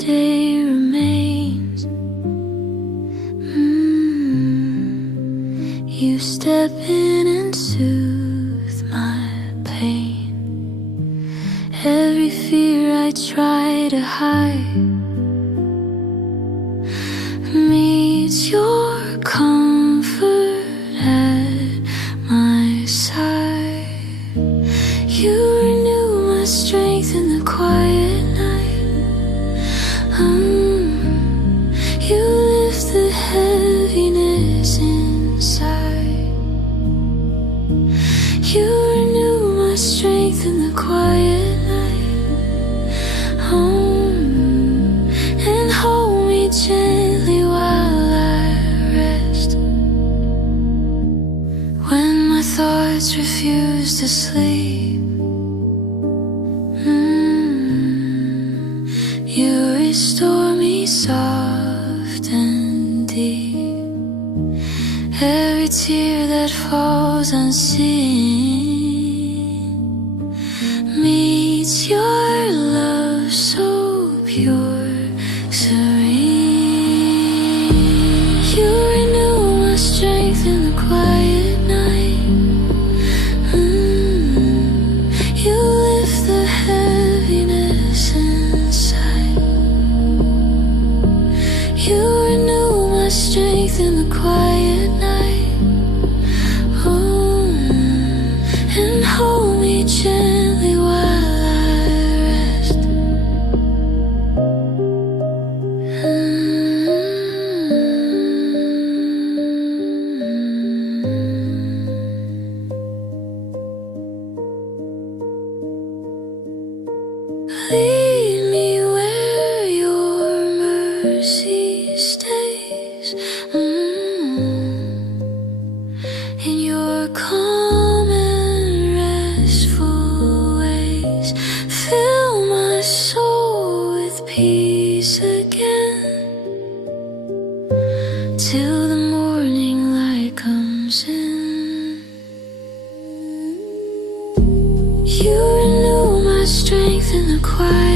day remains. You step in and soothe my pain. Every fear I try to hide meets your comfort at my side. You renew my strength in the quiet night. You lift the heaviness inside. You renew my strength in the quiet night. And hold me gently while I rest. When my thoughts refuse to sleep, you restore me soft and deep. Every tear that falls unseen meets your love so pure, serene. You renew my strength in the quiet night. You lift the heaviness inside. You renew my strength in the quiet night. And hold me gently while I rest. Lead me where your mercy stays. In your calm and restful ways, fill my soul with peace again, till the morning light comes in. You renew my strength in the quiet.